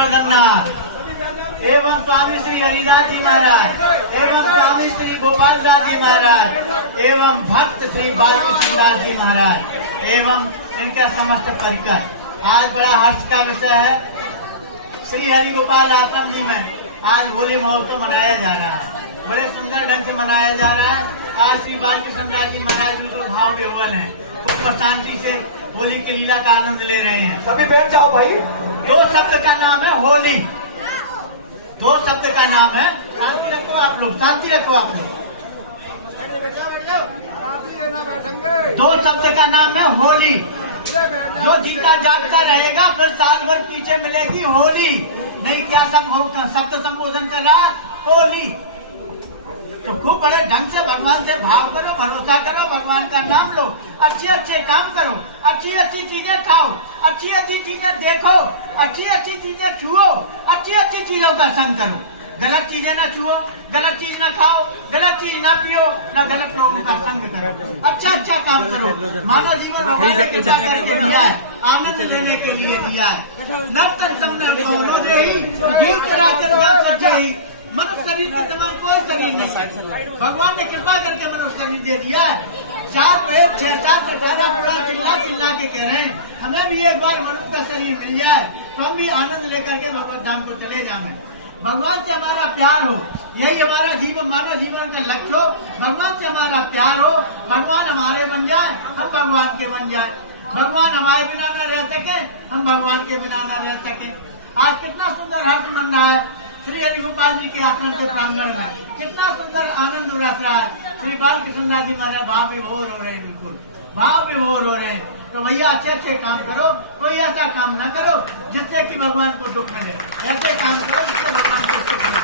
गोवर्धन नाथ एवं स्वामी श्री हरिदास जी महाराज एवं स्वामी श्री गोपाल दास जी महाराज एवं भक्त श्री बालकृष्ण दास जी महाराज एवं इनका समस्त परिकर। आज बड़ा हर्ष का विषय है, श्री हरि गोपाल आश्रम जी में आज होली महोत्सव मनाया जा रहा है। बड़े सुंदर ढंग से मनाया जा रहा है। आज श्री बालकृष्ण दास जी महाराज बिल्कुल भाव विह्वल हैं, खूब शांति से होली की लीला का आनंद ले रहे हैं। सभी बैठ जाओ भाई। 2 शब्द का नाम है होली, 2 शब्द का नाम है। शांति रखो आप लोग, शांति रखो आप लोग। 2 शब्द का नाम है होली। जो जीता जागता रहेगा फिर साल भर पीछे मिलेगी होली। नहीं क्या शब्द संबोधन कर रहा होली। तो खूब बड़े ढंग से भगवान से भाव करो, भरोसा करो, भगवान का नाम लो, अच्छे अच्छे काम करो, अच्छी अच्छी चीजें खाओ, अच्छी अच्छी चीजें देखो, अच्छी अच्छी चीजें छुओ, अच्छी अच्छी चीजों का संग करो। गलत चीजें न छुओ, गलत चीज न खाओ, गलत चीज न पियो, न गलत लोगों का संग करो, अच्छा अच्छा काम करो। मानव जीवन भगवान ने कृपा करके दिया है, आनंद लेने के लिए दिया है। नर्तन सबने बोलो दे ही मनुष्य शरीर के समान कोई शरीर नहीं। भगवान ने कृपा करके मनुष्य शरीर दे दिया है। 4 पेट 6 7 18 पूरा चिल्ला चिल्ला के कह रहे हैं हमें भी एक बार मनुष्य का शरीर मिल जाए तो हम भी आनंद लेकर के भगवत धाम को चले जाएं। भगवान से हमारा प्यार हो, यही हमारा जीवन मानव जीवन का लक्ष्य हो। भगवान से हमारा प्यार हो, भगवान हमारे बन जाए, हम भगवान के बन जाए। भगवान हमारे बिना न रह सके, हम भगवान के बिना न रह सके। आज कितना सुंदर हर्ष मन रहा है श्री हरि गोपाल जी के आश्रम के प्रांगण में, कितना सुंदर आनंद उड़ास रहा है। श्री बालकृष्ण दास जी महाराज भाव विभोर हो रहे हैं, बिल्कुल भाव विभोर हो रहे हैं। तो भैया अच्छे अच्छे काम करो, कोई ऐसा काम ना करो जिससे कि भगवान को दुख मिले। ऐसे काम करो जिससे भगवान को सुख मिले।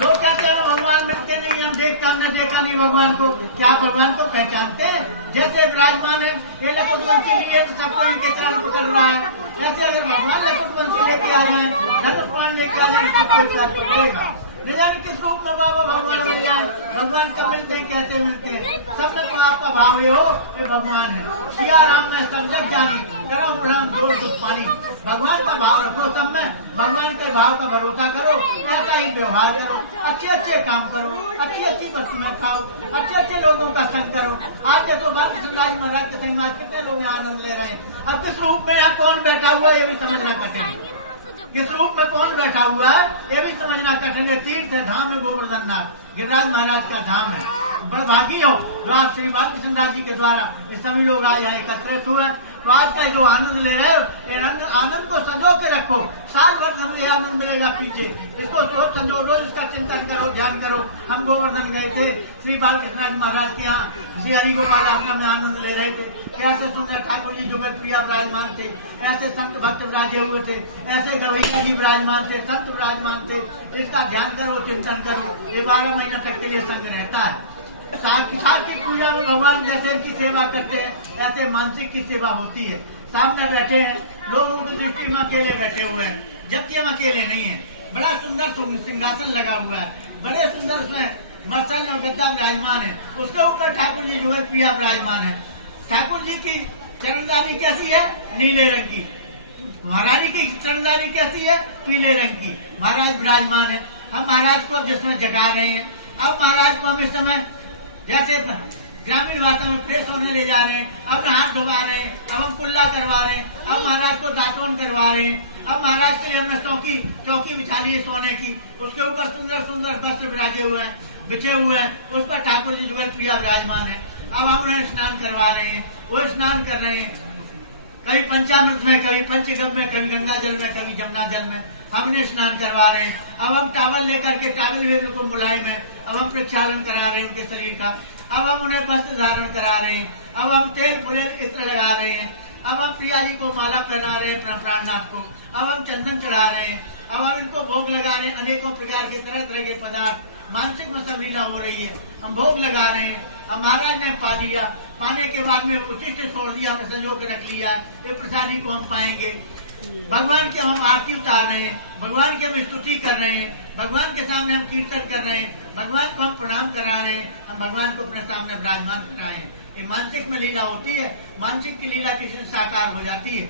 लोग कहते हैं भगवान मिलते नहीं, हम देखता हमने देखा नहीं भगवान को। क्या भगवान को पहचानते हैं? जैसे विराजमान है ये लकुटबंसी लिए तो सबको इनके चरण पकड़ रहा है। ऐसे अगर भगवान लकुटबंसी लेके आ जाए, धनुष बाण लेके आ जाए, सबको साथ पकड़ेगा। न जाने किस रूप में बाबा भगवान मिल जाए। भगवान कब मिलते हैं, कैसे मिलते हैं? सब में तो आपका भाव हो ये भगवान है। सिया राम में सब जग जानी, करो प्रणाम जोड़ दुख पानी। भगवान का भाव रखो सब में, भगवान के भाव का भरोसा करो, ऐसा ही व्यवहार करो, अच्छे अच्छे काम करो, अच्छी अच्छी वस्तुएं खाओ, अच्छे अच्छे लोगों का संग करो। आज देखो बालकृष्ण दास जी महाराज के संग में कितने लोग आनंद ले रहे हैं। अब किस रूप में यहाँ कौन बैठा हुआ है ये भी समझना कठिन है। किस रूप में कौन बैठा हुआ है ये भी समझना कठिन है। तीर्थ है, धाम है गोवर्धन नाथ, गिरिराज महाराज का धाम है। बड़भागी हो जो आप श्री बालकृष्ण दास जी के द्वारा ये सभी लोग आज यहाँ एकत्रित हुए। तो आज का जो आनंद ले रहे हो ये आनंद को संजो के रखो। साल भर सब ये आनंद मिलेगा पीछे, इसको सोच समझो, रोज इसका चिंतन करो, ध्यान करो। हम गोवर्धन गए थे, श्री बालकृष्ण महाराज के यहाँ श्री हरि गोपाल आश्रम में आनंद ले रहे थे। कैसे सुंदर ठाकुर जी जुगल प्रिया विराजमान थे, ऐसे संत भक्त विराजे हुए थे, ऐसे गवैया जी विराजमान थे, संत विराजमान थे। इसका ध्यान करो, चिंतन करो। ये 12 महीने तक के लिए संग रहता है। साथ की पूजा में भगवान जैसे की सेवा करते हैं ऐसे मानसिक की सेवा होती है। सामने बैठे हैं लोगों की दृष्टि में अकेले बैठे हुए हैं, जबकि हम अकेले नहीं है। बड़ा सुंदर सिंहासन लगा हुआ है, बड़े सुंदर उसमें मसल और गद्दा विराजमान है, उसके ऊपर ठाकुर जी जुगल प्रिया विराजमान है। ठाकुर जी की चरणदारी कैसी है? नीले रंग की। महारानी की चरणदारी कैसी है? पीले रंग की। महाराज विराजमान है। हम महाराज को अब जिसमें जगा रहे हैं, अब महाराज को हम इस समय जैसे ग्रामीण भाषा में फ्रेश होने ले जा रहे हैं, अब हाथ धुला रहे हैं, अब हम कुल्ला करवा रहे हैं, अब महाराज को दातुन करवा रहे हैं। अब महाराज के लिए हमने चौकी बिछानी है सोने की, उसके ऊपर सुंदर सुंदर वस्त्र विराजे हुए हैं, बिछे हुए हैं, उस पर ठाकुर जी जुगल प्रिया विराजमान है। अब हम उन्हें स्नान करवा रहे हैं, वो स्नान कर रहे हैं, कभी पंचामृत में, कभी पंचगम में, कभी गंगा जल में, कभी जमुना जल में हमने स्नान करवा रहे हैं। अब हम टावल लेकर के टावल भी उनको मुलायम है, अब हम प्रक्षालन करा रहे हैं उनके शरीर का। अब हम उन्हें वस्त्र धारण करा रहे हैं, अब हम तेल फुलेल इत्र लगा रहे हैं, अब हम प्रिया जी को माला पहना रहे हैं, प्राणनाथ को, अब हम चंदन चढ़ा रहे हैं, अब हम इनको भोग लगा रहे हैं। अनेकों प्रकार के तरह तरह के पदार्थ मानसिक में सब लीला हो रही है, हम भोग लगा रहे हैं। अब महाराज ने पा लिया, पाने के बाद में उचित छोड़ दिया, हमने संजो के रख लिया, ये प्रसादी को हम पाएंगे। भगवान की हम आरती उतार रहे हैं, भगवान की हम स्तुति कर रहे हैं, भगवान के सामने हम कीर्तन कर रहे हैं, भगवान को हम प्रणाम करा रहे हैं, हम भगवान को अपने सामने विराजमान कराए हैं। ये मानसिक में लीला होती है, मानसिक की लीला किसी साकार हो जाती है।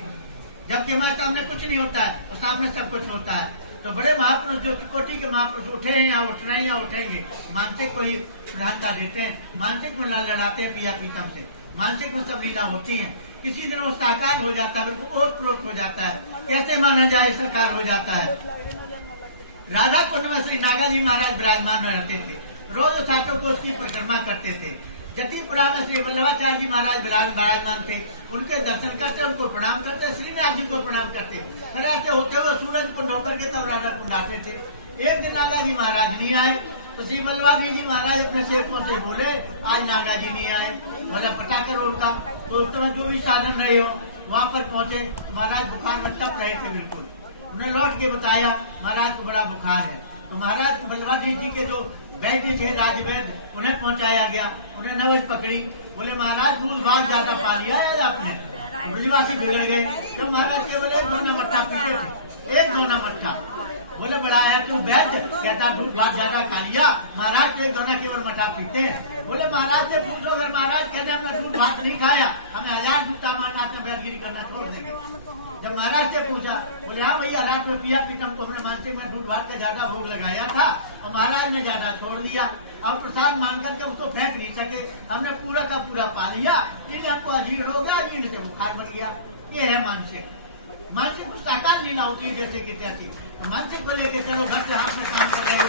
जबकि हमारे सामने कुछ नहीं होता है और सामने सब कुछ होता है। तो बड़े महापुरुष जो कोटि के महापुरुष उठे हैं या उठ रहे हैं या उठेंगे, मानसिक को ही प्रधानता देते हैं, मानसिक में लड़ाते हैं पिया पीतम से, मानसिक में सब लीला होती है। किसी दिन वो साकार हो जाता है, ओत प्रोत हो जाता है, कैसे माना जाए साकार हो जाता है। राधा कुंड में श्री नागा जी महाराज विराजमान रहते थे, रोज सातों को उसकी परिक्रमा करते थे। जतिपुरा में श्री वल्लभाचार्य जी महाराज विराजमान थे, उनके दर्शन करते, उनको प्रणाम करते, श्रीनाथ जी को प्रणाम करते। ऐसे होते हुए सूरज को ढोकर के तब राधा कुंड आते थे। एक दिन नागा जी महाराज नहीं आए तो श्री वल्लभाचार्य जी महाराज अपने सेवकों से बोले, आज नागा जी नहीं आए, मतलब पता करो उनका। तो उस समय जो भी साधन रहे हो वहाँ पर पहुंचे, महाराज बुखार में तप रहे थे बिल्कुल। उन्हें लौट के बताया महाराज को बड़ा बुखार है। तो महाराज वल्लभाचार्य जी के जो वैद्य थे राजवैद्य, उन्हें पहुंचाया गया, उन्हें नवज पकड़ी, बोले महाराज दूध भात ज्यादा पा लिया है आपने। तो ब्रजवासी बिगड़ गए। तो महाराज केवल एक दोना मट्ठा पीते थे, एक दोना मट्ठा। बोले बड़ा आया तू वैद्य, कहता दूध भात ज्यादा खा लिया, महाराज तो एक दोना केवल मट्ठा पीते हैं। बोले महाराज से पूछो, अगर महाराज कहते हमने दूध भात नहीं खाया, हमें 1000 जूता मारना था, वैदगिरी करना छोड़ देंगे। जब महाराज से पूछा, बोले हाँ भैया रात में पिया पीतम को हमने मानसिक में दूध भात का ज्यादा भोग लगाया था और महाराज ने ज्यादा छोड़ दिया, अब प्रसाद मान करके उसको फेंक नहीं सके, हमने पूरा का पूरा पा लिया, इसलिए हमको अजीर्ण हो गया, अजीर्ण से बुखार बन गया। ये है मानसिक। मानसिक साकार लीला होती है जैसे कि तैसे। तो मानसिक को लेके चलो, घर से हाथ में काम कर रहे हो,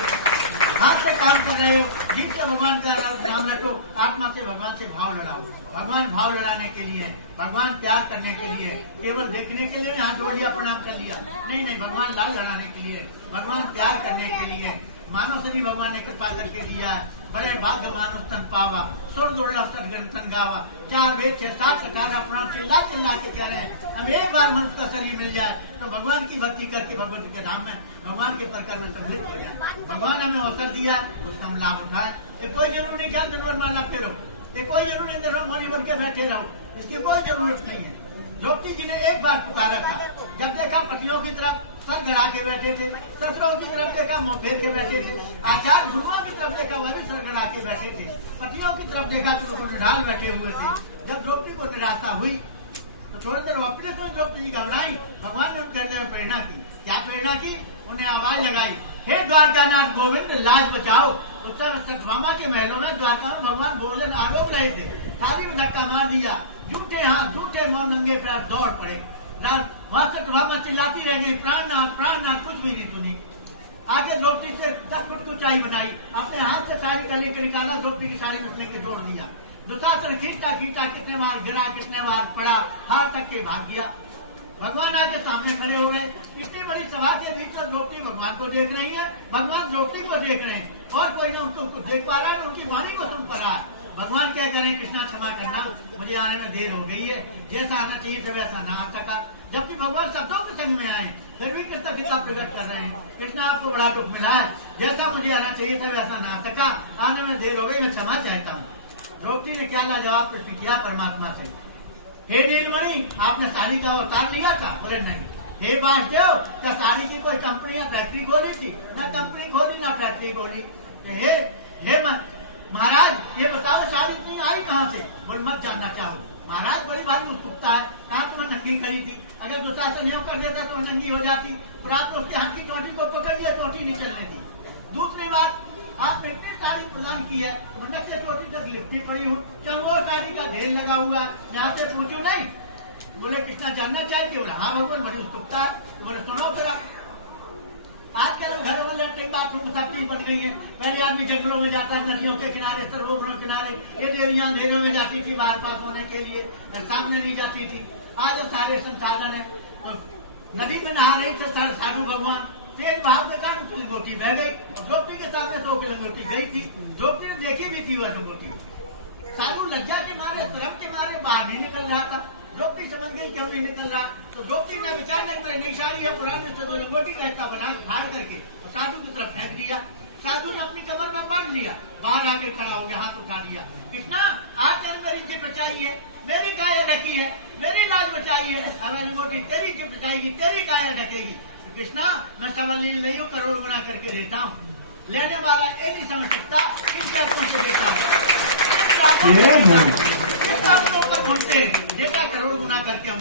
हाथ से काम कर रहे हो, जीव से भगवान का नाम रटो, आत्मा से भगवान से भाव लड़ाओ। भगवान भाव लड़ाने के लिए, भगवान प्यार करने के लिए, केवल देखने के लिए हाथ जोड़ लिया प्रणाम कर लिया, नहीं नहीं, भगवान लाल लड़ाने के लिए, भगवान प्यार करने के लिए। मानव से भी भगवान ने कृपा करके दिया है, बड़े भाग्य मानुष तन पावा, स्वर्ग उड़ला सदगन तन गावा। 4 वेद 6 7 18 पुराण चिल्ला चिल्ला के कह रहे हैं, हम एक बार मनुष्य का शरीर मिल जाए तो भगवान की भक्ति करके भगवत के धाम में, भगवान के प्रकार में सम्मिलित हो जाए। भगवान हमें अवसर दिया, उसका हम लाभ उठाए। ये कोई जरूरी नहीं क्या जनवर माला फेरो, ये कोई जरूरी नहीं जनवर मौनी बन के बैठे रहो, इसकी कोई जरूरत नहीं है। द्रौपदी जी ने एक बार पुकारा था, जब देखा पतियों की तरफ सर गड़ा के बैठे थे, ससुरों की तरफ देखा मुंह फेर के बैठे थे, आचार्य गुरुओं की तरफ देखा वह भी सर गड़ा के बैठे थे, पतियों की तरफ देखा तो उनको निढाल बैठे हुए थे। जब द्रौपदी को निराशा हुई तो थोड़ी देर अपने से द्रौपदी जी घबराई, भगवान ने उनके हृदय में प्रेरणा की। क्या प्रेरणा की? उन्हें आवाज लगाई, हे द्वारकानाथ गोविंद लाज बचाओ। उस समय सत्यभामा के महलों में द्वारका में भगवान भोजन आरोप रहे थे, थाली में धक्का मार दिया, झूठे हाथ झूठे मौन नंगे पैर दौड़ पड़े। वहां सत्यभामा चिल्लाती रह गई, प्राणनाथ, कुछ भी नहीं सुनी। आगे द्रौपदी से 10 फुट की ऊंचाई बनाई, अपने हाथ से साड़ी का लेकर निकाला, द्रौपदी की साड़ी में लेकर जोड़ दिया। दुशासन खींचा कितने बार गिरा, कितने बार पड़ा, हाथ तक के भाग गया। भगवान आके सामने खड़े हो गए। इतनी बड़ी सभा के बीच में द्रौपदी भगवान को देख रही है, भगवान द्रौपदी को देख रहे हैं, और कोई ना उनको देख पा रहा है, उनकी वाणी को सुन पा रहा है। भगवान क्या करें, कृष्णा क्षमा करना, मुझे आने में देर हो गई है, जैसा आना चाहिए था वैसा ना आ सका। जबकि भगवान शब्दों के संग में आए, फिर भी कृतज्ञता प्रकट कर रहे हैं, कृष्णा आपको बड़ा दुख मिला है, जैसा मुझे आना चाहिए था वैसा ना आ सका, आने में देर हो गई, मैं क्षमा चाहता हूँ। द्रौपदी ने क्या लाजवाब प्रश्न किया परमात्मा से, हे नीलमणि, आपने साड़ी का अवतार लिया था? बोले नहीं। हे वासुदेव, क्या साड़ी की कोई कंपनी या फैक्ट्री खोली थी? ना कंपनी खोली ना फैक्ट्री खोली। हे महाराज, ये बताओ साड़ी इतनी आई कहाँ से? बोले मत जानना चाहो। महाराज बड़ी बात उत्सुकता है, कहाँ तुम्हें नंगी खड़ी थी? अगर दुशासन योग कर देता तो नंगी हो जाती, पर आपने उसके हाथ की चोटी को पकड़ लिया, चोटी नहीं चलने दी। दूसरी बात, आपने इतनी साड़ी प्रदान की है, मंडप से चोटी तक लिपटी पड़ी हूँ, चौवो साड़ी का ढेर लगा हुआ है, मैं आपसे पूछूं नहीं? बोले कृष्णा जानना चाहिए? बोले हाँ भगवान, बड़ी उत्सुकता है। बोले सुनो फिर, आजकल घरों में लैट्रिन बाथरूम सब चीज बन गई है। पहले आदमी जंगलों में जाता है, नदियों के किनारे, सरोवरों के किनारे, ये देवियां अंधेरों में जाती थी बाहर पास होने के लिए, सामने नहीं जाती थी। आज सारे संसाधन है, तो नदी में नहा रही थे साधु भगवान, तेज बहाव के कारण उसकी लंगोटी बह गई, और द्रौपदी के सामने तो की लंगोटी गई थी। द्रौपदी ने देखी भी थी वह लंगोटी। साधु लज्जा के मारे, शर्म के मारे बाहर नहीं निकल रहा था। द्रौपदी समझ गई क्यों नहीं निकल रहा, तो द्रौपदी ने विचार नहीं कर, नई साड़ी है पुराने से, दो लंगोटी का हिस्सा बना फाड़ करके और साधु की तरफ फेंक दिया। साधु ने अपनी कमर में बांध लिया, बाहर आके खड़ा हो गया, हाथ उठा लिया, कृष्णा आज मेरी इज्जत बचाई है, मेरी काया ढकी है, मेरी लाज बचाई है, अब लंगोटी तेरी इज्जत बचाएगी, तेरी काया ढकेगी। कृष्णा मैं सवाल नहीं हूँ, करोड़ गुना करके देता हूँ, लेने वाला ये नहीं समझ सकता, इनके हाथों से देता है, घूमते देता करोड़ गुना करके हम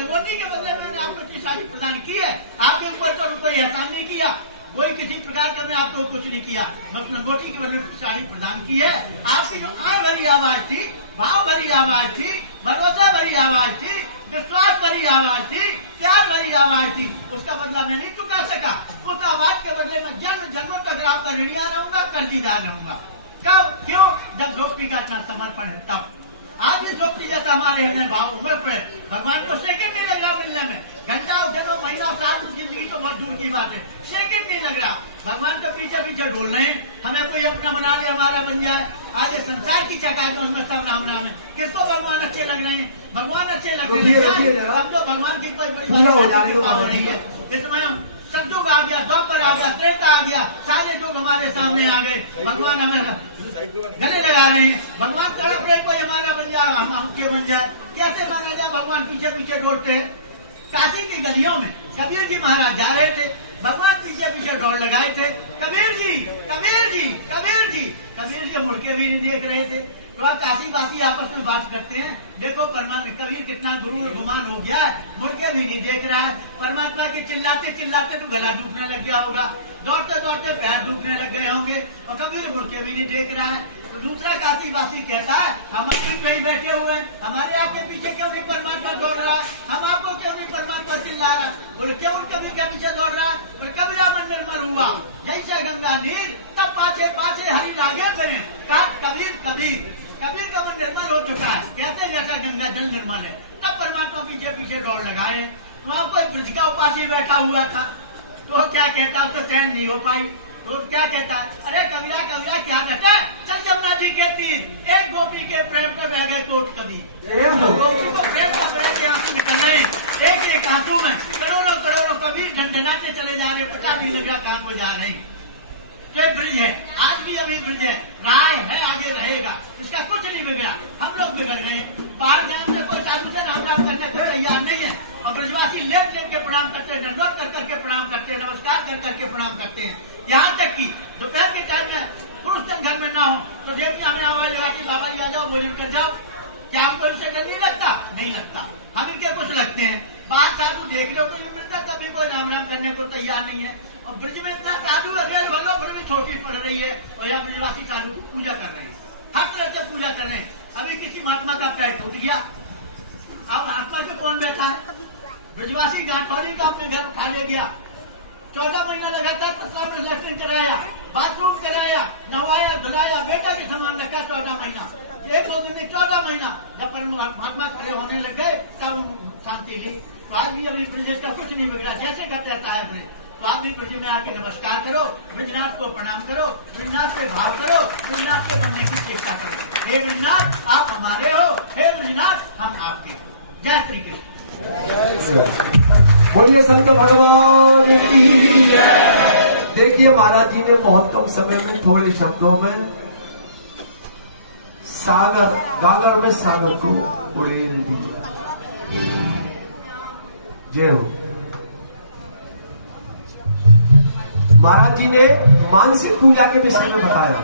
लंगोटी के बदले में मैंने आपको इतनी साड़ी प्रदान की है, आपके ऊपर तो कोई एहसान नहीं किया, कोई किसी प्रकार का मैं आपको कुछ नहीं किया, बस लंगोटी के बदले में साड़ी प्रदान की है। आपकी जो आन भरी आवाज थी, भाव भरी आवाज थी, भरोसा भरी आवाज थी, विश्वास भरी आवाज थी, प्यार भरी आवाज थी, उसका बदला मैं नहीं चुका सका। उस आवाज के बदले में जन्म जन्मों तक आपका ऋणिया रहूंगा, कर्जीदार रहूंगा। कब? क्यों? जब द्रौपदी का इतना समर्पण है तब। आज भी द्रौपदी जैसा हमारे हृदय भाव उम्र पे भगवान को सेकंड नहीं लग रहा मिलने में, घंटा जन्म महीना साल जिंदगी तो बहुत दूर की बात है, सेकंड नहीं लग रहा। भगवान तो पीछे पीछे डोल रहे हैं, हमें कोई अपना बना ले, हमारा बन जाए। आज ये संसार की चकाचौंध तो हमें सब राम राम है। किसको भगवान अच्छे लग रहे हैं? भगवान अच्छे लग रहे हैं, समझो भगवान की कोई बड़ी कृपा हो रही है। इसमें सतयुग आ गया, द्वापर आ गया, त्रेता आ गया, सारे युग हमारे सामने आ गए। भगवान हमें गले लगा रहे हैं, भगवान तड़प रहे कोई हमारा बन जाए, हम आपके बन जाए। कैसे महाराजा भगवान पीछे पीछे दौड़ते? काशी की गलियों में कबीर जी महाराज जा रहे थे, भगवान पीछे पीछे दौड़ लगाए थे, कबीर जी कबीर जी कबीर जी। कबीर जी मुड़ के भी नहीं देख रहे थे। तो आप काशी वासी आपस में बात करते हैं, देखो परमात्मा कबीर कितना गुरु गुमान हो गया है, मुड़ के भी नहीं देख रहा है। परमात्मा के चिल्लाते चिल्लाते तो गला डूबने लग गया होगा, दौड़ते दौड़ते पैर डूबने लग गए होंगे, और कबीर मुड़ के भी नहीं देख रहा है। तो दूसरा काशी वासी कहता है, हम अपनी पे ही बैठे हुए हैं, हमारे आपके पीछे क्यों नहीं परमात्मा दौड़ रहा, हम आपको क्यों नहीं परमात्मा चिल्ला रहा, बोले क्यों कबीर के पीछे दौड़ रहा? बोले कबीरा मन निर्मल हुआ जैसे गंगा नीर, तब पाछे पाछे हरि लागे फिरे। कबीर कबीर कबीर का मन निर्मल हो चुका है, कहते हैं जैसा गंगा जल निर्मल है, तब परमात्मा पीछे पीछे दौड़ लगाए। वहां कोई ब्रज का उपासी बैठा हुआ था, तो क्या कहता, उसको सहन नहीं हो पाई, तो क्या कहता है, अरे कबीरा कबीरा क्या कहता है, चल जमुना जी के तीर, एक गोपी के प्रेम पे बह गए कोट कबीर। तो गोपी को प्रेम का बह के आंसू निकल रहे, एक एक आंसू में करोड़ों करोड़ों कबीर झंझनाते चले जा रहे, पता नहीं लग रहा कहां को जा रहे। ये ब्रिज है, आज भी अभी ब्रिज है, राय है, आगे रहेगा, इसका कुछ नहीं बिगड़ा। हम लोग बिगड़ गए, बाहर ध्यान से कोई साधु से राम राम करने को तैयार नहीं है, और ब्रजवासी लेट लेट के प्रणाम करते हैं, दंडवत कर करके प्रणाम करते हैं, नमस्कार कर करके प्रणाम करते हैं। यहाँ तक कि दोपहर के टाइम में पुरुष जन घर में ना हो तो देवी हमें आवाज लगा कि बाबा जी आ जाओ, भोजन कर जाओ। क्या हमको इनसे डर नहीं लगता? नहीं लगता। हम इनके कुछ लगते हैं। बात साधु देखने को नहीं मिलता, कभी कोई राम राम करने को तैयार नहीं है। और ब्रज में इतना साधु अगर भलो ब्रज छोटी पड़ रही है, और यहाँ ब्रजवासी साधु की पूजा कर रहे हैं, हर तरह से पूजा कर रहे हैं। अभी किसी महात्मा का पैर टूट गया, अब महात्मा के कौन बैठा है? ब्रजवासी गांठवाड़ी का अपने घर उठा ले गया, 14 महीना लगातार तत्काल में लैट्रिन कराया, बाथरूम कराया, नवाया धुलाया, बेटा के समान रखा 14 महीना, एक दो दिन में 14 महीना। जब महात्मा खड़े होने लग गए तब शांति ली। तो आज भी अभी ब्रजेश का कुछ नहीं बिगड़ा, जैसे कहते रहता है ब्रज। तो आप भी ब्रज में आके नमस्कार करो, ब्रजनाथ को प्रणाम करो, ब्रजनाथ से भाव करो, ब्रजनाथ को करने की चेष्टा करो। हे ब्रजनाथ आप हमारे हो, हे ब्रजनाथ हम आपके। जय श्री कृष्ण। बोलिए संत भगवान की जय। देखिए महाराज जी ने बहुत कम समय में थोड़े शब्दों में सागर गागर में सागर को उड़ेल दिया। जय हो। महाराज जी ने मानसिक पूजा के विषय में बताया,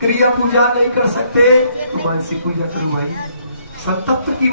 क्रिया पूजा नहीं कर सकते तो मानसिक पूजा करो भाई। संतप्त की